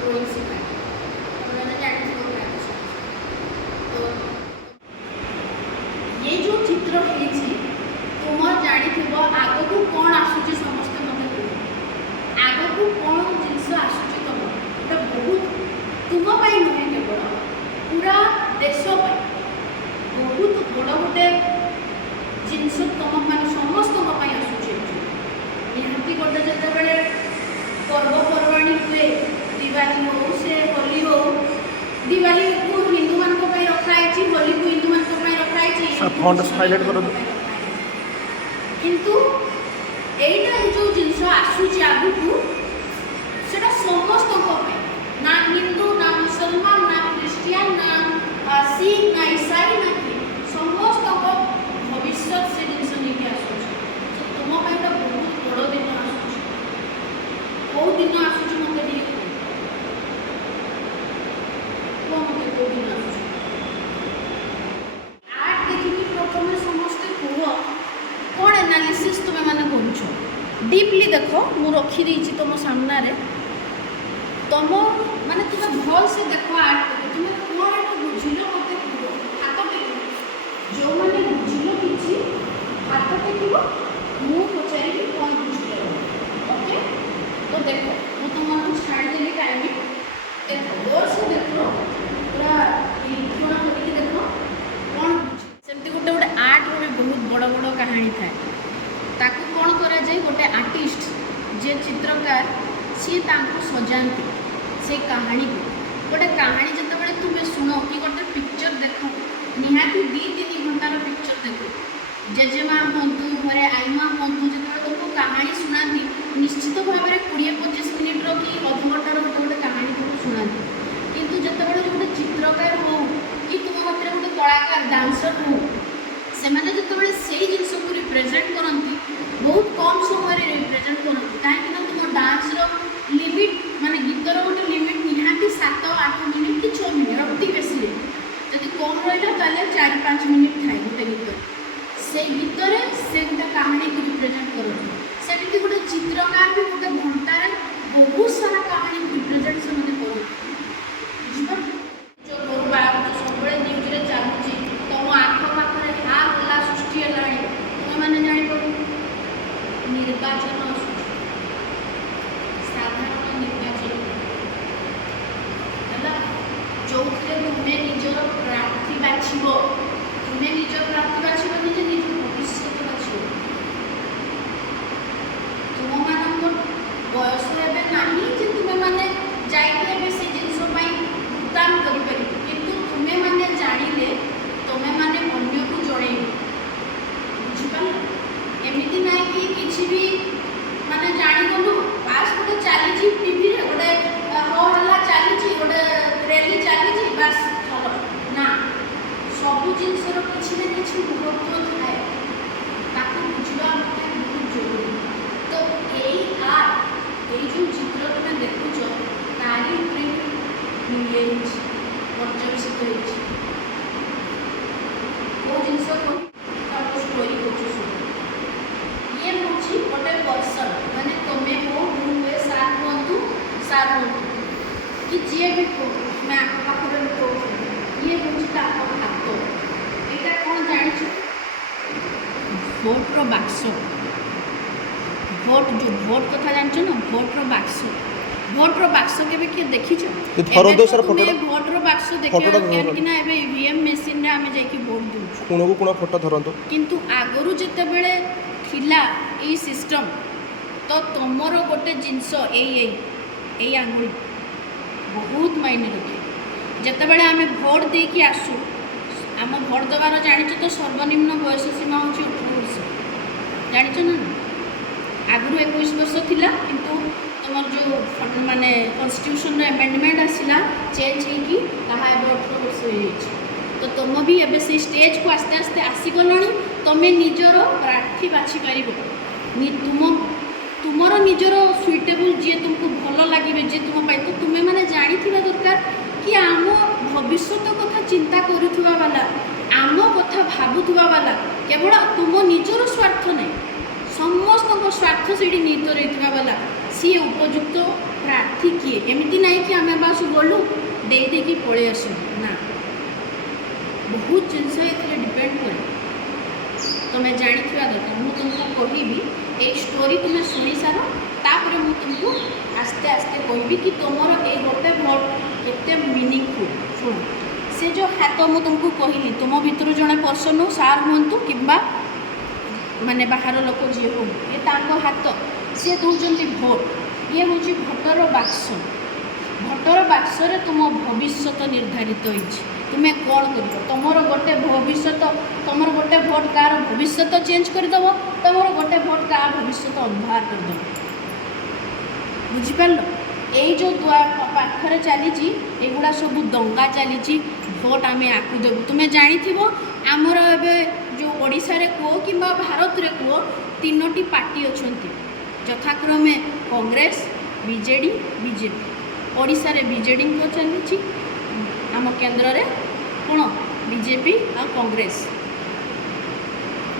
Drawing सिखाए मैंने जानी तो ये जो चित्र है तुम जानी आग को कौन आसूची समस्त मत आग को कौन जिनस आसूची तुम गोटे बहुत तुम नुहे केवल पूरा देश बहुत बड़ गोटे जिनस तुम मान समस्त आसूची निहती गोटे जिते पर्वपर्वाणी हुए दिवाली हो से होली हो दिवाली को हिंदू मान रखाई होली को हिंदू मान रखाई किंतु एटा जो जिनस आसूची आगु से समस्त ना हिंदू ना मुसलमान ना क्रिश्चियन ना सिख ना ईसाई ना कि समस्त भविष्य से जिनस नहीं आसूची तुम बहुत बड़ दिन आसूची कौ दिन आसूची मत मत कौ दिन आसूची आर्ट देखिए प्रथम समस्ते कह कौन एनालिसिस तुम्हें मैंने कर डीपली देख मु रखी देती तुम सामने तुम माने तुम्हें भल से देख आर्ट तुम्हें कौन एक बुझल मत हाथ टेक जो मैंने बुझल कि हाथ टेक मु पचारि कौन बुझल ओके तो देख मु तुमको छाड़देली टाइम देख जोर से देख पूरा निरीक्षण करके देख कौन सेमती गोटे गोटे आर्ट रो बहुत बड़ बड़ कहानी थाए ताकू कौन करा जाए गोटे आर्टिस्ट जे चित्रकार सी तांको सजाती से कहानी को गोटे कहानी जिते तुम्हें शुण कि गोटे पिक्चर देख निहाती 2-3 घंटार पिक्चर देख जेजेमा हूँ घरे आईमा हूँ जो तुमको कहानी शुणाती निश्चित भाव में 20-25 मिनिट्र कि अध घंटार गोटे गोटे कहानी तुमको शुणाती किंतु जिते गोटे चित्रकार हो कि तुम हाथ गोटे कलाकार डांसर हो से मैंने जो से जिनस को रिप्रेजेंट करती बहुत कम समय रिप्रेजेंट करती कहीं तुम डांस लिमिट माने गीतर गोटे लिमिट निहाती 7-8 मिनिट कि 6 मिनिट अति बेसी जब कम रहा 4-5 मिनिट थाए गोटे गीत से गीतर से गोटे कहानी को रिप्रेजेंट करती सेमती गोटे चित्रकार भी गोटे घंटार बहुत सारा कहानी रिप्रेजेंट से मत करती जो सब न्यूज चलुची तुम आखपाखे हाँ हल्ला सृष्टि है तुम मैंने जापर निर्वाचन साधारण निर्वाचन है जो तुम्हें निजर प्रार्थी बाछब तुम्हें निज प्रार्थी बाछब निजे निज भविष्य बाछब तुम मान बयस एवं ना तुम्हें मैंने जाइए से जिनस भुगतान कर किंतु तुम्हें मैंने जानिले तुम्हें मैंने अन्य को जड़े बुझिपार एमती ना कि किसी भी माने जागलु बास गोटे चली टीवी गोटे हो हल्ला चली गोटे रैली चली बास चल ना सब जिनसर किसी ना कि महत्व थाए बुझा बहुत जरूरी तो यही आर्ट ये जो चित्र तुम देखुच तारी पर्यवेसित हो जिनस स्टोरी ये हूँ गोटे पर्सन माने तुम्हें हो मुझे सार हूँ कि जी भी कहो मैं आखपाखे भी कह ये हूँ हाथ यहाँ कौन जान भोट्र बाक्स भोट जो भोट कथा जान ना भोट्र बाक्स के किए देखी भोट्र बाक्स देखा कहीं ईवीएम मेसीन आम जाकि भोट दूँ फोटो धरत किंतु आगु जितेबले थिला ये सिस्टम तो तुमर गोटे जिनस यही आंगुली बहुत मायने रखे जितेबले आम भोट देकी आसू आम भोट देवार जानी तो सर्वनिम्न बयस सीमा हूँ 18 वर्ष जाच ना आगु 21 वर्ष थिला किंतु तुम जो माने कॉन्स्टिट्यूशन एमेंडमेंट आसला चेंज होगी 18 वर्ष हो तो तुम भी एबे से स्टेज को आस्ते आस्ते आसीगलणी तुम्हें निजर प्रार्थी बाछि पार तुमर निजर सुइटेबल जी तुमको भल लगे जी तुम तो तुम्हें मैंने जानी दरकार कि आम भविष्य कथा चिंता करुवा वाला आम कथा भावुवा वाला केवल तुम निजर स्वार्थ नहीं समस्त स्वार्थ से निहित रही वाला सी उपयुक्त ପ୍ରାର୍ଥୀ କିଏ ଏମିତି ନାହିଁ କି ଆମେ ବାସ ଗଲୁ ଦେଇ ଦେଇକି ପଳେଇ ଆସିବୁ ନା ବହୁତ ଜିନିଷ ଏଥିରେ ଡିପେଣ୍ଡ କରେ ତୁମେ ଜାଣିଥିବା ଦରକାର ମୁଁ ତୁମକୁ କହିବି ଏଇ ଷ୍ଟୋରି ତୁମେ ଶୁଣି ସାର ତାପରେ ମୁଁ ତୁମକୁ ଆସ୍ତେ ଆସ୍ତେ କହିବି କି ତୁମର ଏଇ ଗୋଟେ ଭୋଟ କେତେ ମିନିଂଫୁଲ୍ ଶୁଣ ସେ ଯେଉଁ ହାତ ମୁଁ ତୁମକୁ କହିଲି ତୁମ ଭିତରୁ ଜଣେ ପର୍ସନ୍ ହଉ ସାର୍ ହୁଅନ୍ତୁ କିମ୍ବା ମାନେ ବାହାର ଲୋକ ଯିଏ ହଉ ଏ ତାଙ୍କ ହାତ ସିଏ ଦେଉଛନ୍ତି ଭୋଟ ଇଏ ହେଉଛି ଭୋଟର ବାକ୍ସ ଭୋଟର ବାକ୍ସରେ ତୁମ ଭବିଷ୍ୟତ ନିର୍ଦ୍ଧାରିତ ହୋଇଛି ତୁମେ କ'ଣ କରିବ ତୁମର ଗୋଟେ ଭବିଷ୍ୟତ ତୁମର ଗୋଟେ ଭୋଟ କାହାର ଭବିଷ୍ୟତ ଚେଞ୍ଜ କରିଦେବ ତୁମର ଗୋଟେ ଭୋଟ କାହା ଭବିଷ୍ୟତ ଅନ୍ଧାର କରିଦେବ ବୁଝିପାରିଲ ଏଇ ଯେଉଁ ପାଖରେ ଚାଲିଛି ଏଗୁଡ଼ା ସବୁ ଦଙ୍ଗା ଚାଲିଛି ଭୋଟ ଆମେ ଆକୁ ଦେବୁ ତୁମେ ଜାଣିଥିବ ଆମର ଏବେ ଯେଉଁ ଓଡ଼ିଶାରେ କୁହ କିମ୍ବା ଭାରତରେ କୁହ ତିନୋଟି ପାର୍ଟି ଅଛନ୍ତି ଯଥାକ୍ରମେ କଂଗ୍ରେସ ବିଜେଡ଼ି ବିଜେପି ଓଡ଼ିଶାରେ ବିଜେଡ଼ିଙ୍କ ଚାଲିଛି ଆମ କେନ୍ଦ୍ରରେ କ'ଣ ବିଜେପି ଆଉ କଂଗ୍ରେସ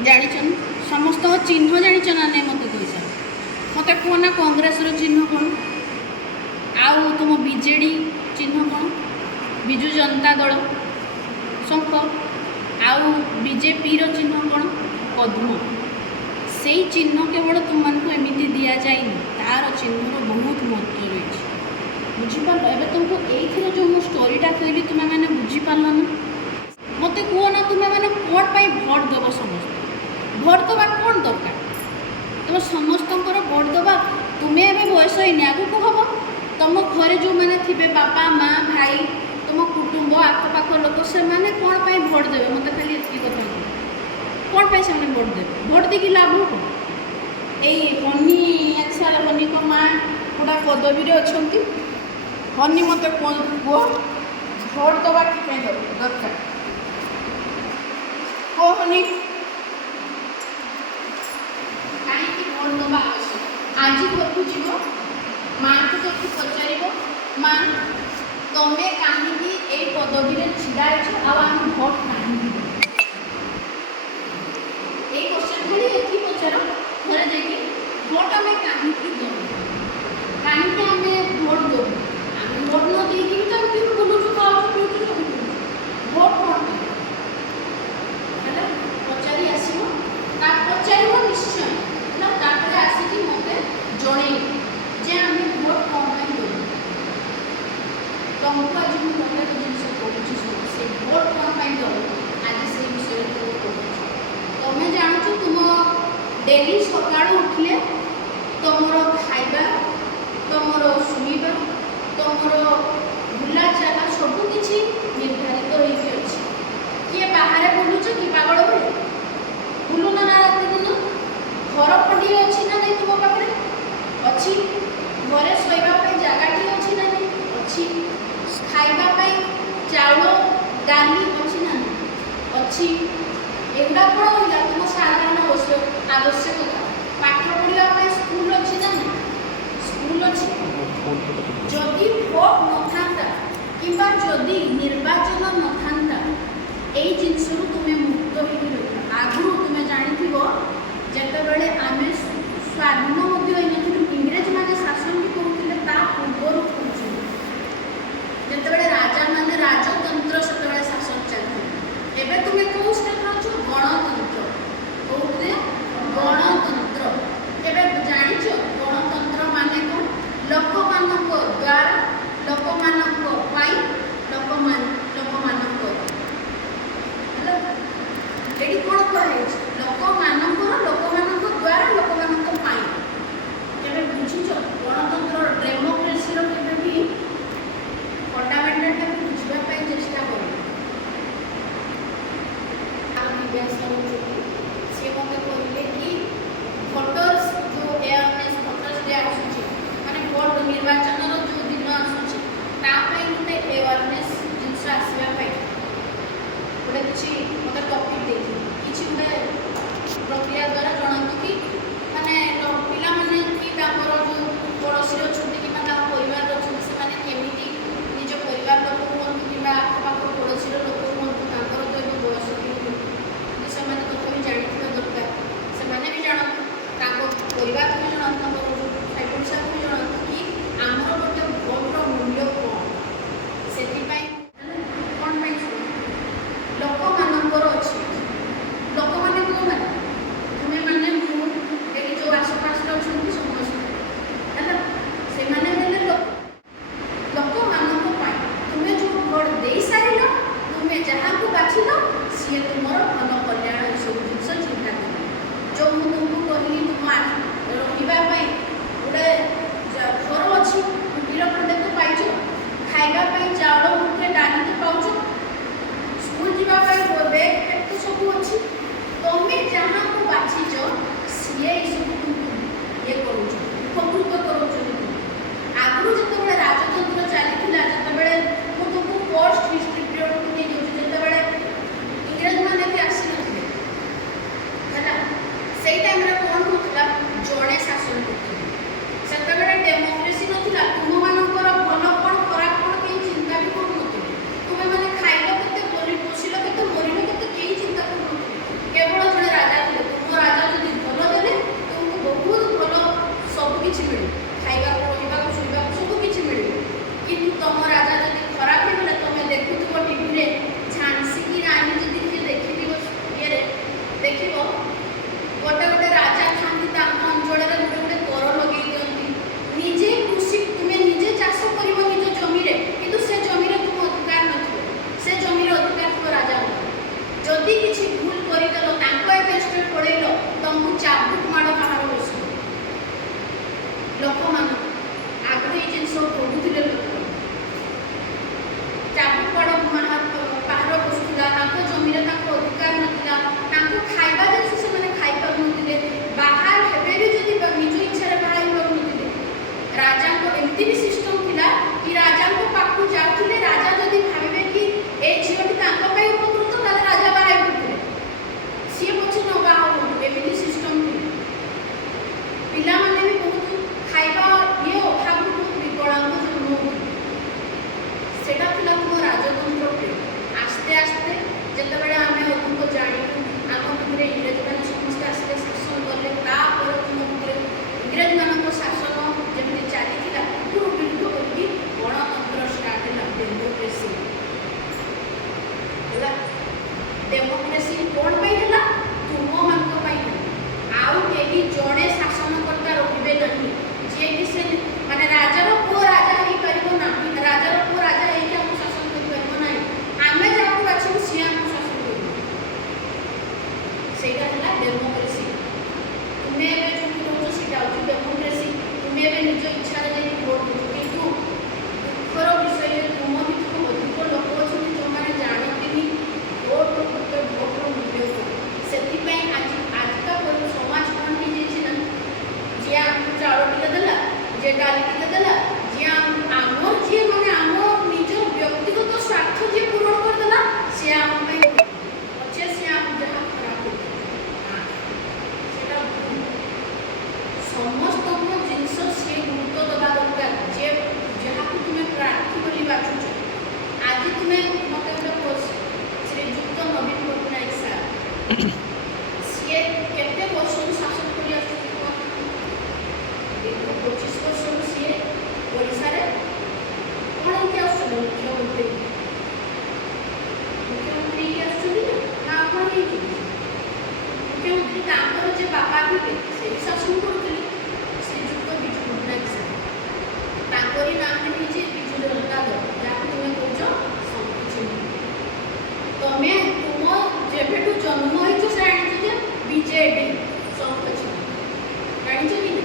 ଜାଣିଛନ୍ତି ସମସ୍ତଙ୍କ ଚିହ୍ନ ଜାଣିଛ ନା ନାହିଁ ମୋତେ କହିସାର ମୋତେ କୁହ ନା କଂଗ୍ରେସର ଚିହ୍ନ କ'ଣ ଆଉ ତୁମ ବିଜେଡ଼ି ଚିହ୍ନ କ'ଣ ବିଜୁ ଜନତା ଦଳ ଶଙ୍ଖ ଆଉ ବିଜେପିର ଚିହ୍ନ କ'ଣ ପଦ୍ମ ସେଇ ଚିହ୍ନ କେବଳ ତୁମମାନଙ୍କୁ ଏମିତି ଦିଆଯାଇନି ତା'ର ଚିହ୍ନର ବହୁତ ମହତ୍ଵ ରହିଛି ବୁଝିପାରିଲ ଏବେ ତୁମକୁ ଏଇଥିରେ ଯେଉଁ ମୁଁ ଷ୍ଟୋରିଟା କହିଲି ତୁମେମାନେ ବୁଝିପାରିଲ ନା ମୋତେ କୁହ ନା ତୁମେମାନେ କ'ଣ ପାଇଁ ଭୋଟ ଦେବ ସମସ୍ତେ ଭୋଟ ଦେବା କ'ଣ ଦରକାର ତୁମେ ସମସ୍ତଙ୍କର ଭୋଟ ଦେବା ତୁମେ ଏବେ ବୟସ ହେଇନି ଆଗକୁ ହେବ ତୁମ ଘରେ ଯେଉଁମାନେ ଥିବେ ବାପା ମା' ଭାଇ ତୁମ କୁଟୁମ୍ବ ଆଖପାଖ ଲୋକ ସେମାନେ କ'ଣ ପାଇଁ ଭୋଟ ଦେବେ ମୋତେ ଖାଲି ଏତିକି କଥା କୁହ କ'ଣ ପାଇଁ ସେମାନେ ଭୋଟ ଦେବେ ଭୋଟ ଦେଇକି ଲାଭ କ'ଣ ଏଇ ହନି ଏକ୍ସାଲ ହନିଙ୍କ ମା' ଗୋଟା ପଦବୀରେ ଅଛନ୍ତି ହନି ମୋତେ କୁହ ଭୋଟ ଦେବା କି ପାଇଁ ଦରକାର କୁହ ହନି କାହିଁକି ଭୋଟ ଦେବା ଆବଶ୍ୟକ ଆଜି ଘରକୁ ଯିବ ମାଆଙ୍କୁ ଯଦି ପଚାରିବ ମା' ତମେ କାହିଁକି ଏଇ ପଦବୀରେ ଛିଡ଼ା ହେଇଛ ଆଉ ଆମେ ଭୋଟ କାହିଁକି ଏଇ କ୍ୱେଶ୍ଚନ୍ ଖାଲି ଏଠି ପଚାର ଘରେ ଯାଇକି ଭୋଟ ଆମେ କାହିଁକି ଦେବୁ କାହିଁକି ଆମେ ଭୋଟ ଦେବୁ ଆମେ ଭୋଟ ନ ଦେଇକି ବି ତ ଏମିତି ବୁଲୁଛୁ ଖାଉଛୁ ପିଉଛୁ ସବୁ ଭୋଟ କ'ଣ ହେଲା ପଚାରି ଆସିବ ପଚାରିବ ନିଶ୍ଚୟ ହେଲା ତାପରେ ଆସିକି ମୋତେ ଜଣେଇବ ଯେ ଆମେ ଭୋଟ କ'ଣ ପାଇଁ ଦେବୁ ତୁମକୁ ଆଜି ମୁଁ ଗୋଟେ ଜିନିଷ କହୁଛି ସେ ଭୋଟ କ'ଣ ପାଇଁ ଦେବୁ ଆଜି ସେଇ ବିଷୟରେ କହୁଛି ତୁମେ ଜାଣୁଛ ତୁମ ଡେଲି ସକାଳୁ ଉଠିଲେ ତୁମର ଖାଇବା ତୁମର ଶୁଣିବା ତୁମର ବୁଲା ଚାଲା ସବୁକିଛି ନିର୍ଦ୍ଧାରିତ ହୋଇକି ଅଛି କିଏ ବାହାରେ ବୁଲୁଛ କି ପାଗଳ ଭଳି ବୁଲୁନ ନା ରାତି ଦିନ ଘର ଖଣ୍ଡିଏ ଅଛି ନା ନାହିଁ ତୁମ ପାଖରେ ଅଛି ଘରେ ଶୋଇବା ପାଇଁ ଜାଗାଟିଏ ଅଛି ନା ନାହିଁ ଅଛି ଖାଇବା ପାଇଁ ଚାଉଳ ଡାଲି ଅଛି ନା ନାହିଁ ଅଛି ଏଗୁଡ଼ା କ'ଣ ରହିଲା ତୁମ ସାଧାରଣ ଆବଶ୍ୟକତା ପାଠ ପଢ଼ିବା ପାଇଁ ସ୍କୁଲ ଅଛି ନା ନାହିଁ ସ୍କୁଲ ଅଛି ଯଦି ଭୋଟ ନଥାନ୍ତା କିମ୍ବା ଯଦି ନିର୍ବାଚନ ନଥାନ୍ତା ଏଇ ଜିନିଷରୁ ତୁମେ ମୁକ୍ତ ହେଇକି ରହିବ ଆଗରୁ ତୁମେ ଜାଣିଥିବ ଯେତେବେଳେ ଆମେ ସ୍ୱାଧୀନ ମଧ୍ୟ ହେଇନଥିଲୁ ଇଂରେଜମାନେ ଶାସନ ବି କରୁଥିଲେ ତା ପୂର୍ବରୁ କହୁଛୁ ଯେତେବେଳେ ରାଜାମାନେ ରାଜତନ୍ତ୍ର ସେତେବେଳେ ଶାସନ ଚାଲିଥିଲା ଏବେ ତୁମେ କେଉଁ ଷ୍ଟେପ୍ରେ ଅଛ ଗଣତନ୍ତ୍ର କେଉଁଥିରେ ଗଣତନ୍ତ୍ର ଏବେ ଜାଣିଛ ଗଣତନ୍ତ୍ର ମାନେ କ'ଣ ଲୋକମାନଙ୍କ ଦ୍ୱାରା ଲୋକମାନଙ୍କ ପାଇଁ ଲୋକମାନଙ୍କ ହେଲା ଏଠି କ'ଣ କୁହାଯାଇଛି ଲୋକମାନଙ୍କର ଲୋକମାନଙ୍କ ଦ୍ୱାରା ଲୋକମାନଙ୍କ ପାଇଁ କେବେ ବୁଝିଛ ଗଣତନ୍ତ୍ର ଡେମୋକ୍ରେସିର କେବେ ବି ଫଣ୍ଡାମେଣ୍ଟାଲଟାକୁ ବୁଝିବା ପାଇଁ ଚେଷ୍ଟା କରିବ ସିଏ ମୋତେ କହିଲେ କି ଭୋଟର୍ସ ଯେଉଁ ଏୟାରନେସ୍ ଭୋଟର୍ସ ଡେ ଆସୁଛି ମାନେ ଭୋଟ ନିର୍ବାଚନର ଯେଉଁ ଦିନ ଆସୁଛି ତା ପାଇଁ ଗୋଟେ ଏୱାରନେସ୍ ଜିନିଷ ଆସିବା ପାଇଁ ଗୋଟେ କିଛି ମୋତେ ଟପିକ୍ ଦେଇଥିଲି କିଛି ଗୋଟେ ସେଇ ଟାଇମ୍ରେ କ'ଣ ହେଉଥିଲା, ଜଣେ ଶାସନ କରୁଥିଲେ। ସେତେବେଳେ ଡେମୋକ୍ରେସି ନଥିଲା, ତୁମମାନଙ୍କର ଭଲ କ'ଣ ଖରାପ କ'ଣ କେହି ଚିନ୍ତା ବି କରୁନଥିଲେ। ତୁମେମାନେ ଖାଇଲ କେତେ, ପୋଷିଲ କେତେ, ମରିଲ କେତେ, କେହି ଚିନ୍ତା କରୁନଥିଲେ। କେବଳ ଜଣେ ରାଜା ଥିଲେ। ତୁମ ରାଜା ଯଦି ଭଲ ଦେଲେ ତୁମକୁ ବହୁତ ଭଲ ସବୁ କିଛି ମିଳିବ, ଖାଇବାକୁ, ରହିବାକୁ, ଶୋଇବାକୁ ସବୁ କିଛି ମିଳିବ। କିନ୍ତୁ ତମ ରାଜା ଯଦି ଖରାପ ହେଇଗଲେ, ତମେ ଦେଖୁଥିବ ଟିଭିରେ ଝାନ୍ସୀ କି ରାଣୀ ଯଦି କିଏ ଦେଖିଥିବ ଇଏରେ ଦେଖିବ, ଗୋଟେ ଗୋଟେ ରାଜା ଥାନ୍ତି ତାଙ୍କ ଅଞ୍ଚଳରେ ଗୋଟେ ଗୋଟେ କର ଲଗେଇ ଦିଅନ୍ତି। ନିଜେ କୃଷି, ତୁମେ ନିଜେ ଚାଷ କରିବ ନିଜ ଜମିରେ, କିନ୍ତୁ ସେ ଜମିରେ ତୁମ ଅଧିକାର ନଥିବ, ସେ ଜମିରେ ଅଧିକାର ଥିବ ରାଜାଙ୍କର। ଯଦି କିଛି ଭୁଲ କରିଦେଲ, ତାଙ୍କ ଏଗେନ୍ଷ୍ଟରେ ପଳେଇଲ, ତମକୁ ଚାବୁକ ମାଡ଼ ବାହାର ବସିବ। ଲୋକମାନଙ୍କୁ ଆଗରୁ ଏଇ ଜିନିଷ ଭୋଗୁଥିଲେ ଲୋକ, ଚାବୁକ ମାଡ଼ ବାହାର ବସୁଥିଲା, ତାଙ୍କ ଜମିରେ ତାଙ୍କ ଅଧିକାର ନଥିଲା, ତାଙ୍କୁ ଖାଇବା ଜିନିଷ ସେମାନେ ଖାଇପାରୁନଥିଲେ, ବାହାର ହେବେ ବି ଯଦି ନିଜ ଇଚ୍ଛାରେ ବାହା ହେଇପାରୁନଥିଲେ। ରାଜାଙ୍କ ଏମିତି ବି ସିଷ୍ଟମ ଥିଲା କି ରାଜାଙ୍କ ପାଖକୁ ଯାଉଥିଲେ, ରାଜା ଯଦି ଭାବିବେ କି ଏ ଝିଅଟି ତାଙ୍କ ପାଇଁ ଉପକୃତ, ତାହେଲେ ରାଜା ବାହା ହେଇପଡ଼ୁଥିଲେ, ସିଏ ପଛେ ନ ବାହା ହୁଅନ୍ତୁ, ଏମିତି ସିଷ୍ଟମ ଥିଲା। ପିଲାମାନେ ବି ବହୁତ ଖାଇବା ଇଏ ଅଭାବରୁ ବହୁତ ବିକଳାଙ୍ଗ ଜନ୍ମ ହେଉଥିଲେ। ସେଟା ଥିଲା ତୁମ ରାଜତନ୍ତ୍ର ପ୍ରିୟ। ଆସ୍ତେ ଆସ୍ତେ ଯେତେବେଳେ ଆମେ ଅଧିକ ଜାଣିଲୁ, ଆମ ଭିତରେ ଇଂରେଜମାନେ ସମସ୍ତେ ଆସିଲେ, ଶାସନ କଲେ, ତାପରେ ତୁମ ଭିତରେ ଇଂରେଜମାନଙ୍କ ଶାସନ ଯେମିତି ଚାଲିଥିଲା, ଉପରୁ ବିରୁଦ୍ଧ କରିକି ଗଣତନ୍ତ୍ର ଷ୍ଟାର୍ଟ ହେଲା, ଡେମୋକ୍ରେସି ହେଲା। ଡେମୋକ୍ରେସି କ'ଣ ପାଇଁ ହେଲା? ତୁମମାନଙ୍କ ପାଇଁ ହେଲା। ଆଉ କେହି ଜଣେ ଶାସନକର୍ତ୍ତା ରହିବେ ନାହିଁ, ଯିଏକି ସେ ମାନେ ରାଜାର ପୁଅ ରାଜା ହେଇପାରିବ ନାହିଁ, ରାଜାର ପୁଅ ରାଜା ହେଇକି ଆମକୁ ଶାସନ କରିପାରିବ ନାହିଁ। ଆମେ ଯାହାକୁ ବାଛିବୁ ସିଏ ଆମକୁ ଶାସନ କରିବ। ସେଇଟା ହେଲା ଡେମୋକ୍ରେସି। ତୁମେ ଏବେ ଯେଉଁଠି ରହୁଛ ସେଇଟା ହେଉଛି ଡେମୋକ୍ରେସି। ତୁମେ ଏବେ ନିଜ ଇଚ୍ଛାରେ ଯାଇକି ଭୋଟ ଦେଉଛ, କିନ୍ତୁ ଦୁଃଖର ବିଷୟ ତୁମ ଭିତରୁ ଅଧିକ ଲୋକ ଅଛନ୍ତି ଯେଉଁମାନେ ଜାଣନ୍ତିନି ଭୋଟର ମୂଲ୍ୟ କ'ଣ। ସେଥିପାଇଁ ଆଜିକା ସମାଜ କ'ଣ ହେଇଯାଇଛି ନା, ଯିଏ ଆମକୁ ଚାଉଳ ଟିକେ ଦେଲା, ଯିଏ ଡାଲି ଟିକେ ଦେଲା, ଯିଏ ଆମର ଯିଏ ମାନେ ଆମ ନିଜ ବ୍ୟକ୍ତିଗତ ସ୍ୱାର୍ଥ ଯିଏ ପୂରଣ କରିଦେଲା, ସିଏ ଆମ ପାଇଁ ପଛେ ସିଏ ଆମ ଯାହା ଖରାପ ସେଟା ସମସ୍ତଙ୍କ ଜିନିଷ ସିଏ ଗୁରୁତ୍ୱ ଦେବା ଦରକାର। ଯେ ଯାହାକୁ ତୁମେ ପ୍ରାର୍ଥୀ ବୋଲି ବାଛୁଛ, ଆଜି ତୁମେ ମୋତେ ଗୋଟେ ଶ୍ରୀଯୁକ୍ତ ନବୀନ ପଟ୍ଟନାୟକ ସାର୍, ସିଏ କେତେ ବର୍ଷରୁ ଶାସନ କରି ଆସୁଛନ୍ତି? 25 ବର୍ଷରୁ ସିଏ ଓଡ଼ିଶାରେ କ'ଣ ହେଇକି ଆସୁଛନ୍ତି? ମୁଖ୍ୟମନ୍ତ୍ରୀ ହେଇକି ଆସୁଛନ୍ତି ନା କ'ଣ ହେଇକି ମୁଖ୍ୟମନ୍ତ୍ରୀ? ତାଙ୍କର ଯେ ବାପା ଥିଲେ ସେଇ ଶାସନ କରୁଥିଲେ, ଶ୍ରୀଯୁକ୍ତ ବିଜୁ ପଟ୍ଟନାୟକ ସାର୍। ତାଙ୍କରି ନାଁରେ ହେଇଛି ବିଜୁ ଜନତା ଦଳ, ଯାହାକୁ ତୁମେ କହୁଛ ସଂବିଧାନ। ତମେ ତୁମ ଯେବେଠୁ ଜନ୍ମ ହେଇଛ ସେ ଜାଣିଛ ଯେ ବିଜେଡି ସଂବିଧାନ ଜାଣିଛ କି ନା?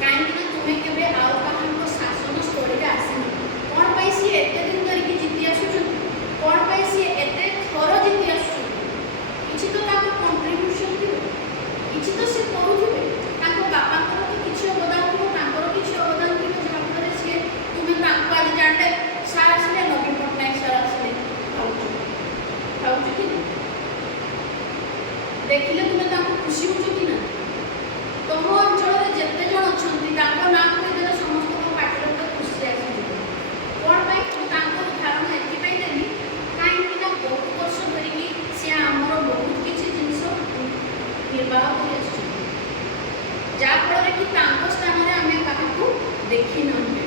କାହିଁକି ନା ତୁମେ କେବେ ଆଉ କାହାଙ୍କ ଶାସନ ସ୍ଥଳୀରେ ଆସିନ। କ'ଣ ପାଇଁ ସିଏ ଏତେ ଦିନ ଧରିକି ଜିତି ଆସୁଛନ୍ତି? କ'ଣ ପାଇଁ ସିଏ ଏତେ ଥର ଜିତି ଆସୁଛନ୍ତି? କିଛି ତ ତାଙ୍କ କଣ୍ଟ୍ରିବ୍ୟୁସନ୍ ଥିବ, କିଛି ତ ସେ କରୁଥିବେ। ତାଙ୍କ ବାପାଙ୍କର ତ କିଛି ଅବଦାନ ଥିବ, ତାଙ୍କର କିଛି ଅବଦାନ ଥିବ, ଯାହାଫଳରେ ସିଏ ତୁମେ ତାଙ୍କୁ ଆଜି ଜାଣିଲେ ସାର୍ ଆସିଲେ, ନବୀନ ପଟ୍ଟନାୟକ ସାର୍ ଆସିଲେ, ଖାଉଛୁ କି ନା? ଦେଖିଲେ ତୁମେ ତାଙ୍କୁ ଖୁସି ହେଉଛ କି ନା? ତମ ଅଞ୍ଚଳରେ ଯେତେ ଜଣ ଅଛନ୍ତି ତାଙ୍କ ନାଁ କହିଦେଲେ ସମସ୍ତଙ୍କ ପାଟିରେ ଗୋଟେ ଖୁସି ଆସିଯିବ। କ'ଣ ପାଇଁ? ତାଙ୍କ ଉଦାହରଣ ଏଥିପାଇଁ ଦେଲି, କାହିଁକି ନା ବହୁତ ବର୍ଷ ଧରିକି ସିଏ ଆମର ବହୁତ କିଛି ଜିନିଷ ନିର୍ବାହ କରି ଆସୁଛନ୍ତି, ଯାହାଫଳରେ କି ତାଙ୍କ ସ୍ଥାନରେ ଆମେ କାହାକୁ ଦେଖିନାହୁଁ।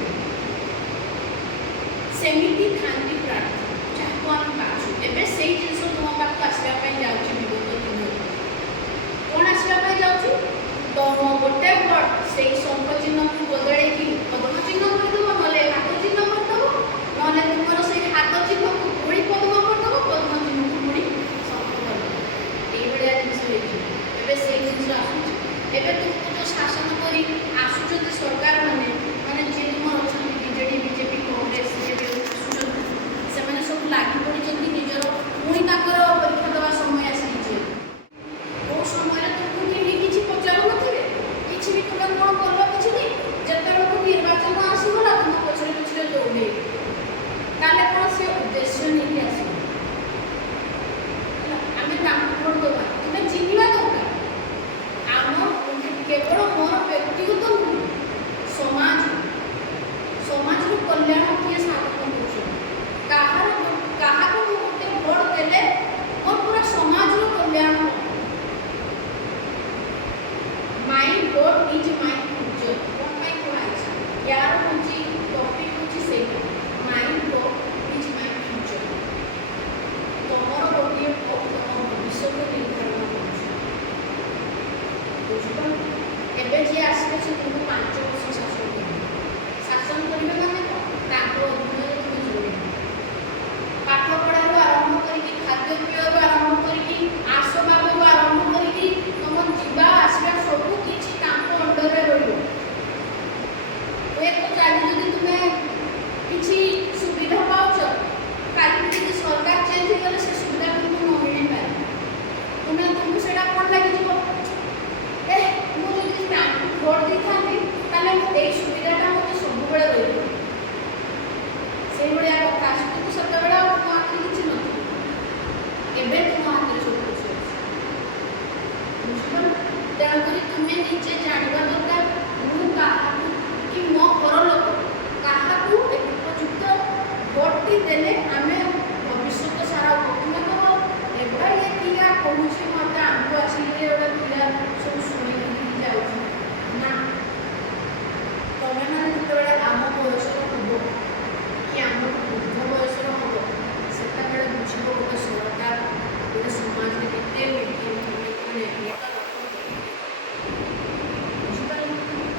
ସେମିତି ଥାନ୍ତି ପ୍ରାର୍ଥୀ ଯାହାକୁ ଆମେ ବାଛୁ। ଏବେ ସେଇ ଜିନିଷ ତୁମ ପାଖକୁ ଆସିବା ପାଇଁ ଯାଉଛି। ବିଗତ ଦିନରେ କ'ଣ ଆସିବା ପାଇଁ ଯାଉଛି? ତମ ଗୋଟେ ଭୋଟ ସେଇ ଶଙ୍ଖ ଚିହ୍ନକୁ ବଦଳେଇକି ପଦ୍ମ ଚିହ୍ନ କରିଦେବ, ନହେଲେ ହାତ ଚିହ୍ନ କରିଦେବ, ନହେଲେ ତୁମର ସେଇ ହାତ ଚିହ୍ନକୁ ପୁଣି ପଦ୍ମ କରିଦେବ, ପଦ୍ମ ଚିହ୍ନକୁ ପୁଣି ଶଙ୍ଖ କରିଦେବ। ଏଇଭଳିଆ ଜିନିଷ ହେଇଛି। ଏବେ ସେଇ ଜିନିଷ ଆସୁଛି। ଏବେ ତୁମକୁ ଯେଉଁ ଶାସନ କରି ଆସୁଛନ୍ତି ସରକାର ମାନେ ଯିଏ ତୁମର ଅଛନ୍ତି, ବିଜେଡ଼ି, ବିଜେପି, କଂଗ୍ରେସ, ଯିଏ ଆସୁଛନ୍ତି, ସେମାନେ ସବୁ ଲାଗି ପଡ଼ିଛନ୍ତି ନିଜର, ପୁଣି ତାଙ୍କର ପରୀକ୍ଷା ଦେବା ସମୟ ଆସିଯାଇଛି। ଏବେ ଯିଏ ଆସିବେ ସେ ତୁମକୁ 5 ବର୍ଷ ଶାସନ କରିବେ। ଶାସନ କରିବେ ମାନେ କ'ଣ? ତାଙ୍କ ଅଧୀନରେ ତୁମେ ଚଳିବ। ପାଠ ପଢ଼ାରୁ ଆରମ୍ଭ କରିକି, ଖାଦ୍ୟପେୟରୁ ଆରମ୍ଭ କରିକି, ଆସବାବରୁ ଆରମ୍ଭ କରିକି, ତୁମ ଯିବା ଆସିବା ସବୁ କିଛି ତାଙ୍କ ଅଣ୍ଡରରେ ରହିବ। ଏକ ଚାଲି ଯଦି ତୁମେ କିଛି ସୁବିଧା ପାଉଛ, କାଲି ଯଦି ସରକାର ଚେଞ୍ଜ ହେଇଗଲେ ସେ ସୁବିଧା ତୁମକୁ ନ ମିଳିପାରେ। ତୁମକୁ ସେଇଟା କ'ଣ ଲାଗିଯିବ? ମୁଁ ଯଦି ତାଙ୍କୁ ଭୋଟ ଦେଇଥାନ୍ତି ତାହେଲେ ମୁଁ ଏଇ ସୁବିଧାଟା ମୋତେ ସବୁବେଳେ ରହିବ। ସେଇଭଳିଆ କଥା। କିନ୍ତୁ ସେତେବେଳେ ଆଉ ତୁମ ହାତରେ କିଛି ନଥିବ। ଏବେ ତୁମ ହାତରେ ସବୁ କିଛି ଅଛି। ବୁଝିପାରିଲ? ତେଣୁକରି ତୁମେ ନିଜେ ଜାଣିବା ଦରକାର ମୁଁ କାହାକୁ କି ମୋ ଘର ଲୋକ କାହାକୁ ଉପଯୁକ୍ତ ଭୋଟଟି ଦେଲେ ଆମେ ଭବିଷ୍ୟତ ସାରା ଉପକୃତ ହେବ। ଏଗୁଡ଼ା ଇଏ ପିଲା କହୁଛି ମୋତେ ଆମକୁ ଆସିଲେ ଗୋଟେ ପିଲା ସବୁ ଶୁଣିକି ଯାଉଛି ନା। ତମେମାନେ ଯେତେବେଳେ ଆମ ବୟସର ହେବ କି ଆମର ବୃଦ୍ଧ ବୟସର ହେବ ସେତେବେଳେ ବୁଝିବ ଗୋଟେ ସରକାର ଗୋଟେ ସମାଜରେ କେତେ ବୁଝିପାରିଲ?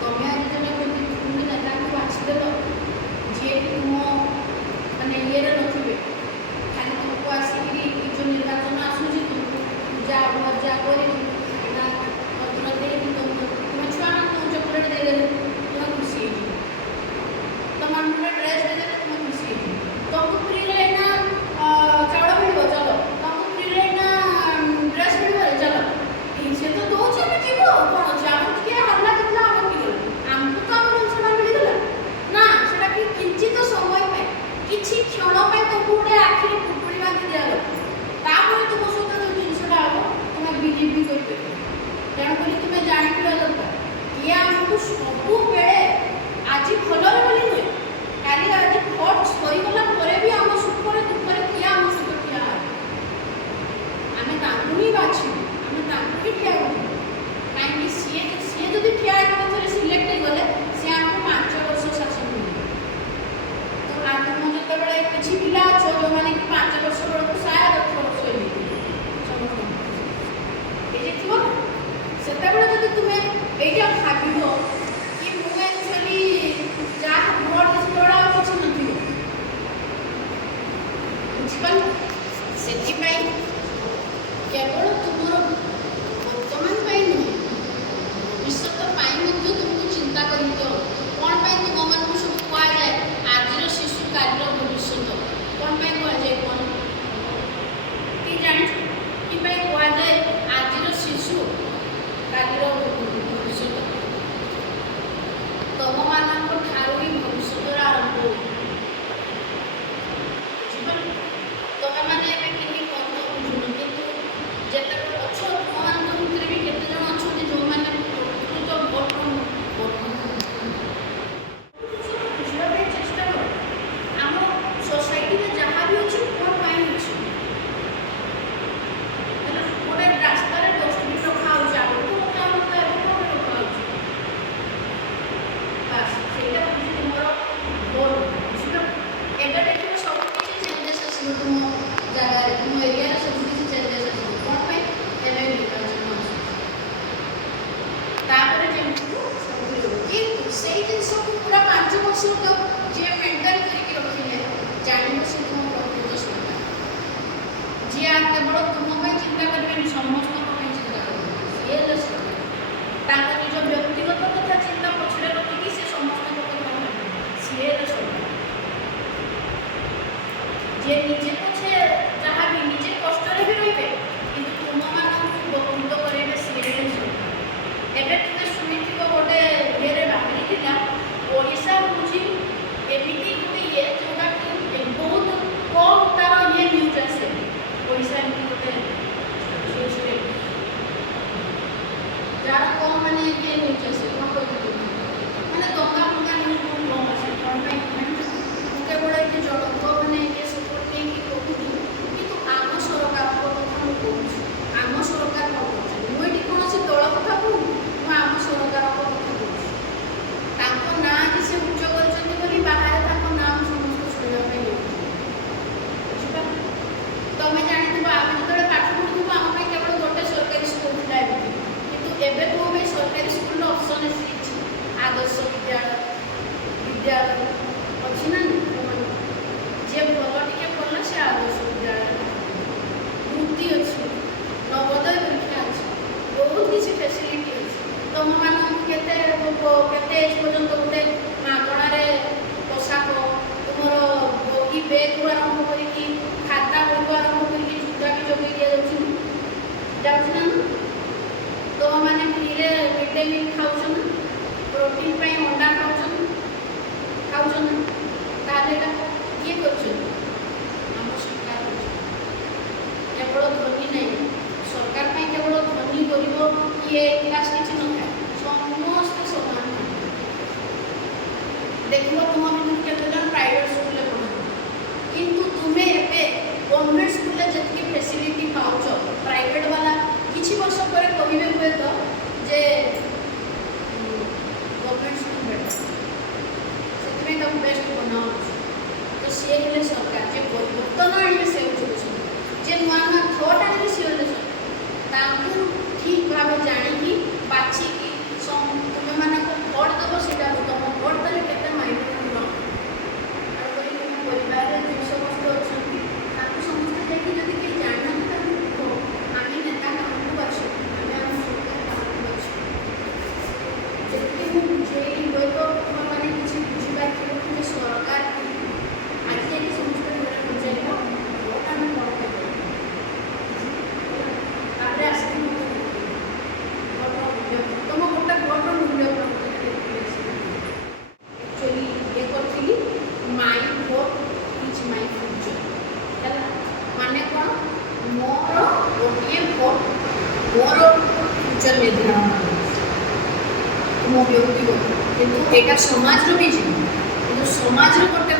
ତମେ ଆଜି ଜଣେ ତୁମେ ନେତାଙ୍କୁ ବାଛିଦେଲ ଯିଏକି ତୁମ ମାନେ ଇଏରେ ନଥିବେ, ଖାଲି ତୁମକୁ ଆସିକିରି ଯେଉଁ ନିର୍ବାଚନ ଆସୁଛି ତୁମକୁ ପୂଜା ଭଜା କରି ଏଇଟା ପତ୍ର ଦେଇକି ତୁମ ଛୁଆମାନଙ୍କୁ ଚକୋଲେଟ୍ ଦେଇଦେଲେ ତୁମେ ଖୁସି ହେଇଯିବ। ତୁମମାନଙ୍କୁ ଗୋଟେ ଡ୍ରେସ୍ ଦେଇଦେଲେ ତୁମେ ଖୁସି ହେଇଯିବ। ତୁମକୁ ଫ୍ରିରେ ଏଇନା ଚାଉଳ ମିଳିବ, ଚାଲ। ତୁମକୁ ଫ୍ରିରେ ଏଇନା ଡ୍ରେସ୍ ମିଳିବ, ଚାଲ। ସେ ତ ଦେଉଛି ଆମେ ଯିବୁ ଆଉ କ'ଣ ଅଛି। ଆମର ଟିକେ ହାଲ୍ଲା କରିଥିଲା ଆମ ମିଳିଗଲା, ଆମକୁ ତ ଆମ ଜିନିଷଟା ମିଳିଗଲା ନା। ସେଟା କି କିଞ୍ଚିତ ସମୟ ପାଇଁ, କିଛି କ୍ଷଣ ପାଇଁ ତୁମକୁ ଗୋଟେ ଆଖିରେ ପୁଟୁଳି ବାନ୍ଧି ଦିଆଗଲା। ତାପରେ ତୁମ ସହିତ ଯେଉଁ ଜିନିଷଟା ହେବ ତୁମେ ବିଲିଭ୍ ବି କରିପାରିବ। ତେଣୁକରି ତୁମେ ଜାଣିଥିବା ଦରକାର ଇଏ ଆମକୁ ସବୁବେଳେ ଆଜି ଭଲରେ ବୋଲି ନୁହେଁ, କାଲି ଆଜି ଭୋଟ ସରିଗଲା ପରେ ବି ଆମ ସୁଖରେ ଦୁଃଖରେ କିଏ ଆମ ସହିତ ଠିଆ ହେବ। ଆମେ ତାଙ୍କୁ ହିଁ ବାଛିବୁ, ଆମେ ତାଙ୍କୁ ହିଁ ଠିଆ କରିବୁ। କାହିଁକି ସିଏ ଯଦି ଠିଆ ହେଇଗଲେ ଥରେ ସିଲେକ୍ଟ ହେଇଗଲେ ସିଏ ଆମକୁ 5 ବର୍ଷ ଶାସନ କରିବେ। ତ ତୁମ ଯେତେବେଳେ କିଛି ପିଲା ଅଛ ଯେଉଁମାନେ କି 5 ବର୍ଷ ବେଳକୁ 7-8 ବର୍ଷ ହେଇଯାଇଥିବ ହେଇଯାଇଥିବ ସେତେବେଳେ ଯଦି ତୁମେ ଏଇଟା ଭାବିବ କି ମୁଁ ଆକ୍ଚୁଆଲି ଯାହା ଭୋଟ ସେତେବେଳେ ଆଉ କିଛି ନଥିବ। ବୁଝିପାରିଲ? ସେଥିପାଇଁ କେବଳ ତୁମର ବର୍ତ୍ତମାନ ପାଇଁ ନୁହେଁ, ଭବିଷ୍ୟତ ପାଇଁ ମଧ୍ୟ ତୁମକୁ ଚିନ୍ତା କରିବ। କ'ଣ ପାଇଁ ତୁମମାନଙ୍କୁ ସବୁ କୁହାଯାଏ ଆଜିର ଶିଶୁ କାଲିର ଭବିଷ୍ୟତ? କ'ଣ ପାଇଁ କୁହାଯାଏ? କ'ଣ କି ଜାଣିଛ କି ପାଇଁ କୁହାଯାଏ ଆଜିର ଶିଶୁ କାଲିର ଭବିଷ୍ୟତ? ତମମାନଙ୍କ ଠାରୁ ହିଁ ଭବିଷ୍ୟତର ଆରମ୍ଭ ହୁଏ। ବୁଝିପାରିଲ? ତମେମାନେ ଏବେ କେହି କଥା ବୁଝୁନ, କିନ୍ତୁ ଯେତେବେଳେ ଅଛ ତୁମମାନଙ୍କ ଭିତରେ ବି କେତେ ଜଣ ଅଛନ୍ତି ଯେଉଁମାନେ ପ୍ରକୃତ ଭୋଟ ବୁଝିବା ପାଇଁ ଚେଷ୍ଟା କର। ଆମ ସୋସାଇଟିରେ ଯାହା ବି ଅଛି କ'ଣ ପାଇଁ ଅଛି? ହେଲା ଗୋଟେ ରାସ୍ତାରେ ଡଷ୍ଟବିନ୍ ରଖାହେଉଛି, ଆଗକୁ ରଖାହେଉନଥିଲା, ଏବେ କ'ଣ ରଖାହେଉଛି? ବାସ୍ ସେଇଟା ହେଉଛି ତୁମର ଭୋଟ। ବୁଝିଲ? ଏବେ ଦେଖିବ ସବୁ କିଛି ଚେଞ୍ଜେସ୍ ଆସିବ ତୁମ ଜାଗାରେ, ତୁମ ଏରିଆରେ ସବୁ କିଛି ଚେଞ୍ଜେସ୍ ଆସିବ। କ'ଣ ପାଇଁ? ଏବେ ନିର୍ବାଚନ ଆସୁଛି। ତାପରେ ଯେମିତି କିନ୍ତୁ ସେଇ ଜିନିଷକୁ ପୁରା 5 ବର୍ଷ ଯିଏ ମେଣ୍ଟେନ୍ କରିକି ରଖିଲେ ଜାଣିବ ସେ ତୁମ ପ୍ରକୃତ ସରକାର। ଯିଏ କେବଳ ତୁମ ପାଇଁ ଚିନ୍ତା କରିବେନି, ସମସ୍ତଙ୍କ ପାଇଁ ଚିନ୍ତା କରିବେ, ସିଏ ହେଲେ ସରକାର। ତାଙ୍କ ନିଜ ବ୍ୟକ୍ତିଗତ କଥା ଚିନ୍ତା ପଛରେ ରଖିକି ସେ ସମସ୍ତଙ୍କ କଥା ଭାବିବେ, ସିଏ ହେଲେ ସରକାର। ଯିଏ ନିଜେ ପଛେ ଯାହା ବି ନିଜେ କଷ୍ଟରେ ବି ରହିବେ କିନ୍ତୁ ତୁମମାନଙ୍କୁ ଉପକୃତ କରିବେ, ସିଏ ହେଲେ ସରକାର। ଏବେ ତୁମେ ଶୁଣିଥିବ ଗୋଟେ ଇଏରେ ବାହାରିଥିଲା ଓଡ଼ିଶା ହେଉଛି ଏମିତି ଗୋଟେ ଇଏ ଯେଉଁଟାକି ବହୁତ କମ୍ ତାର ଇଏ ନ୍ୟୁଜ୍ ଆସେ। ଓଡ଼ିଶା ଏମିତି ଗୋଟେ ଯାହାର କମ୍ ମାନେ ଇଏ ନ୍ୟୁଜ୍ ଆସେ। କ'ଣ କହିବି ମାନେ ଦଙ୍ଗା ଫଙ୍ଗା ନ୍ୟୁଜ୍ ବହୁତ କମ୍ ଆସେ। କ'ଣ ପାଇଁ? ମୁଁ କେବଳ ଏଠି ଜଣଙ୍କ ମାନେ ଇଏ ସପୋର୍ଟ ନେଇକି କହୁଛି, କିନ୍ତୁ ଆମ ସରକାରଙ୍କ କଥା ମୁଁ କହୁଛି। ଆମ ସରକାର କ'ଣ କରୁଛି? ମୁଁ ଏଠି କୌଣସି ଦଳ କଥା କହୁନି, ମୁଁ ଆମ ସରକାରଙ୍କ କଥା କହୁଛି। ତାଙ୍କ ନାଁ କି ସେ ଉଚ୍ଚ କରିଛନ୍ତି ବୋଲି ବାହାରେ ତାଙ୍କ ନାଁ ସମସ୍ତେ ଶୁଣିବା ପାଇଁ ହେଉଛନ୍ତି। ବୁଝିପାରିଲ? ତମେ ଜାଣିଥିବ ଆମେ ଯେତେବେଳେ ପାଠ ପଢ଼ୁଥିବୁ ଆମ ପାଇଁ କେବଳ ଗୋଟେ ସରକାରୀ ସ୍କୁଲ ଥିଲା ଏମିତି, କିନ୍ତୁ ଏବେ ତୁମ ପାଇଁ ସରକାରୀ ସ୍କୁଲର ଅପସନ୍ किसी फैसिलिटी अच्छी तुम मानक केते एज पर्यंत गोटे मागणारे पोशाक तुमर बही बेग आरंभ करके खाता बही आरंभ करके जूता भी जोगे दि जाऊँ तो मैंने फ्री मिड डे मिल खाऊन प्रोटीन पाई अंडा खाऊन किए कर सरकार केवल धनी नहीं सरकार केवल धनी गरीब किए क्लास किसी न था समस्त समान देख तुम भर के प्राइवेट स्कूल पढ़ा किंतु तुम्हें एवं गवर्नमेंट स्कूल जी फैसिलिटी पाच प्राइवेट वाला किसी वर्ष पर कहे हुए तो जे गवर्नमेंट स्कूल बेटर से बेस्ट बनाऊ तो सी हेल्ले सरकार जे परिवर्तन आने से जे नुआ नुआ थट आने सी हेल्ले सरकार ठीक भाव जाणी बाछिकी तुम्हें मानक भोट दब से तुम भोट देने के माइंड परिवार जो समस्त अच्छा समस्त देखिए जब कहीं जाना आम नेता काम जी बुझेली हुए तो मैंने किसी बुझीपार कि सरकार आज जाए समस्त बुझेल भोट आम कौन आस तुम गोटे भोटर मूल्य एक्चुअली ये करी माई भोट इज माई फ्यूचर है माने कौन मोर गोटे भोट मोर फ्यूचर निर्धारण मो व्यक्तिगत किंतु एटा समाज भी कि समाज गोटे